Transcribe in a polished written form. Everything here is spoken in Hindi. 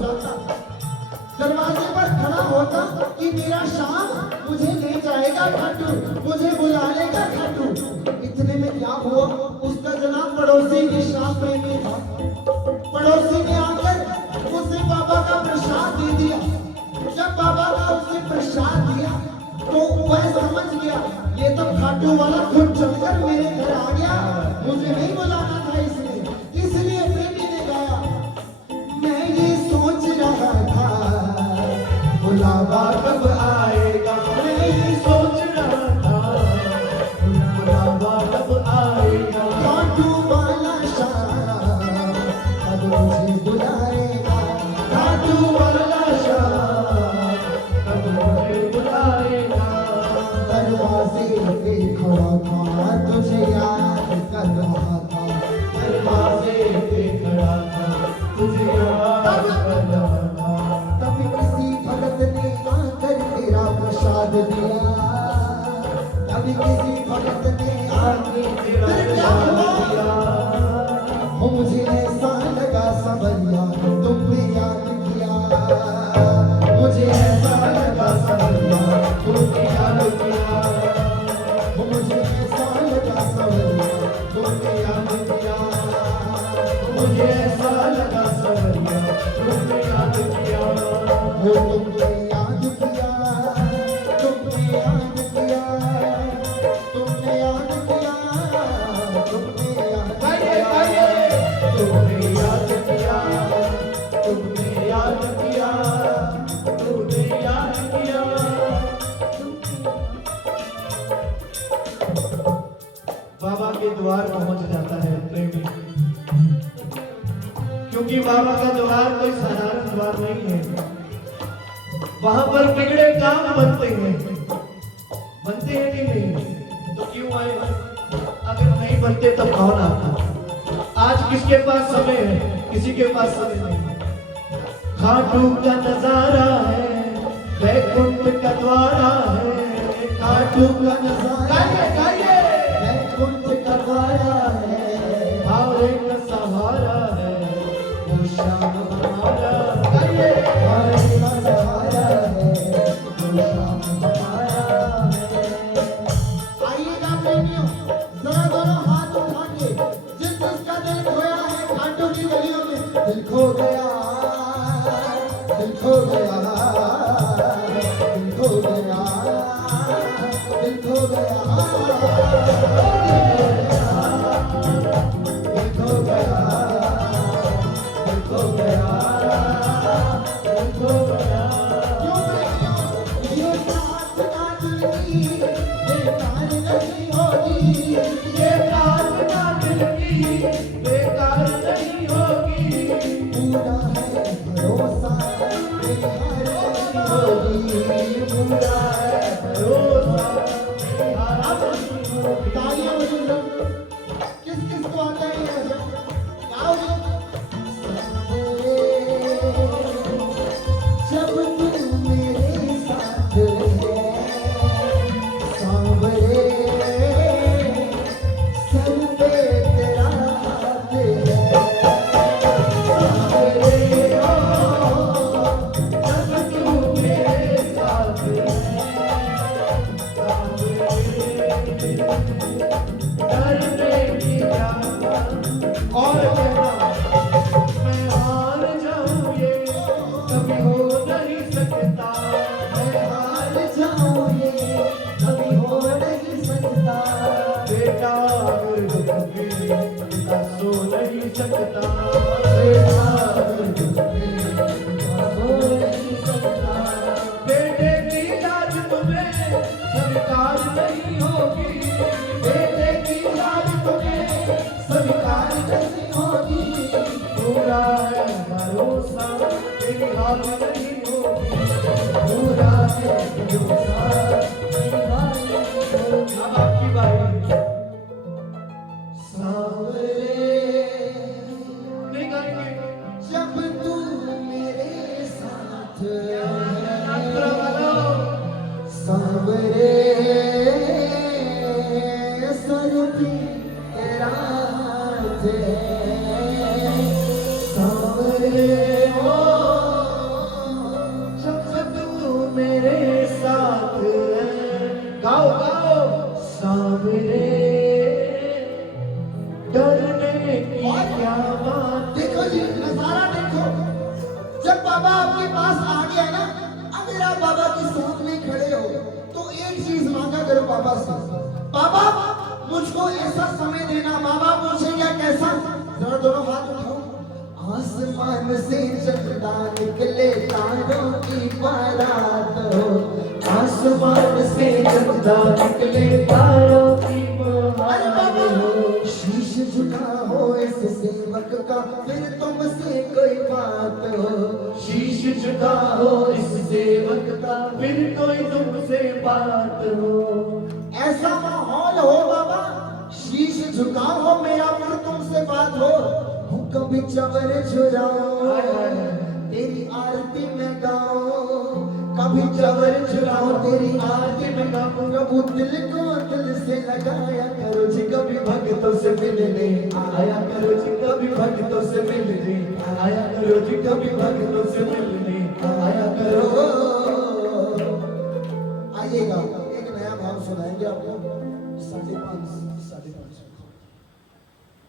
जाता, दरवाजे पर खड़ा होता कि मेरा शाम मुझे ले जाएगा खाटू, मुझे बुला लेगा खाटू। इतने में क्या हुआ, उसका जनाब पड़ोसी भी शाम प्रेमी था। पड़ोसी ने आकर उसे बाबा का प्रसाद दे दिया। जब बाबा का उसे प्रसाद दिया तो वह समझ गया ये तो खाटू वाला खुद चलकर मेरे घर आ गया, मुझे नहीं बुलाना था इसने। इसलिए प्रेमी ने गाया, मैं ये सोच रहा था बुलावा कब आएगा, मैं ये सोच रहा था बुलावा कब आएगा। खाटू वाला शाम अब मुझे बुलाएगा, खाटू वाला शाम अब मुझे बुलाएगा। दरवाजे पे खड़ा था तुझे याद कर रहा था, दरवाजे पे खड़ा था तुझे याद कर रहा था। तभी किसी भगत ने आकर तेरा प्रसाद दिया, तभी किसी भगत ने आकर तेरा प्रसाद दिया। हो मुझे ऐसा लगा संवरिया तुमने याद किया, मुझे ऐसा लगा संवरिया तुमने याद किया। हो मुझे ऐसा लगा संवरिया तुमने याद किया, मुझे ऐसा लगा संवरिया तुमने याद किया। हो तुमने याद किया, तुमने याद किया, तुमने याद किया, तुमने याद किया, तुमने याद किया, तुमने याद किया, तुमने याद किया। बाबा के द्वार पहुंच जाता है प्रेमी, क्योंकि बाबा का द्वार कोई साधारण द्वार नहीं है। वहां पर बिगड़े काम बनते हैं कि नहीं? तो क्यों आए? अगर नहीं बनते तब कौन आता? आज किसके पास समय है? किसी के पास समय नहीं। खाटू का नजारा है, वैकुंठ का द्वारा है, खाटू का नजारा है, वैकुंठ का द्वारा है, भावरे का सहारा है, वो शाम हमारा है, भावरे का सहारा है, वो शाम हमारा है। आइएगा प्रेमियों, जरा दोनों हाथ उठा के जिस जिसका दिल खोया है खाटू की गलियों में, दिल खो गया, दिल खो गया, दिल खो गया, दिल खो गया, दिल खो गया, दिल खो गया, दिल खो गया। क्यों प्रेमियों, ये प्रार्थना दिल की बेकार नहीं होगी, ये प्रार्थना दिल की बेकार नहीं होगी। पूरा है भरोसा बेकार नहीं होगी, पूरा है भरोसा बेकार नहीं होगी। तालियां बजाओ लोग, किस किस को आता है ये बजाओ? गाओ जब तुम मेरे साथ रहे, सांवरे सर पे तेरा हाथ है, सांवरे हो जब तुम मेरे साथ रहे, सांवरे डर नहीं जाता। और कहना, मैं हार जाऊं ये कभी हो नहीं सकता, मैं हार जाऊं ये कभी हो नहीं सकता। बेटा अगर दुखी पिता सो नहीं सकता, बेटा अगर दुखी पिता सो नहीं सकता। बेटे की लाज तुम्हें स्वीकार नहीं होगी, बेटे की लाज तुम्हें स्वीकार नहीं होगी। पूरा है भरोसा तेरी हाल नहीं होगी, पूरा है भरोसा तेरी हाल नहीं होगी। अब आपकी बारी। सांवरे नहीं गाएंगे। जब तू मेरे साथ सांवरे सर पे तेरा हाथ है, सांवरे हो जब बाबा आपके पास आ गया ना, अगर आप बाबा के सामने खड़े हो तो एक चीज मांगा करो बाबा से, बाबा मुझको ऐसा समय देना। बाबा पूछेगा कैसा? जरा दोनों हाथ उठाओ। आसमान से चंदा निकले तारों की बारात हो, आसमान से चंदा निकले तारों की बारात हो। शीश झुका हो इस सेवक का, फिर तुमसे कोई बात हो। शीश झुका हो इस सेवक का, फिर कोई तुमसे बात हो। ऐसा माहौल हो बाबा, शीश झुका हो मेरा, फिर तुमसे बात हो। कभी चवर चुराओ तेरी आरती में गाओ, कभी चवर चुराओ तेरी आरती में गाओ। प्रभु दिल को दिल से लगाया करो जी, कभी भक्तों से मिलने आया करो जी, कभी भक्तों से मिलने आया करो जी, कभी भक्तों से मिलने आया करो। आइएगा, एक नया भाव सुनाएंगे आपको। 5:30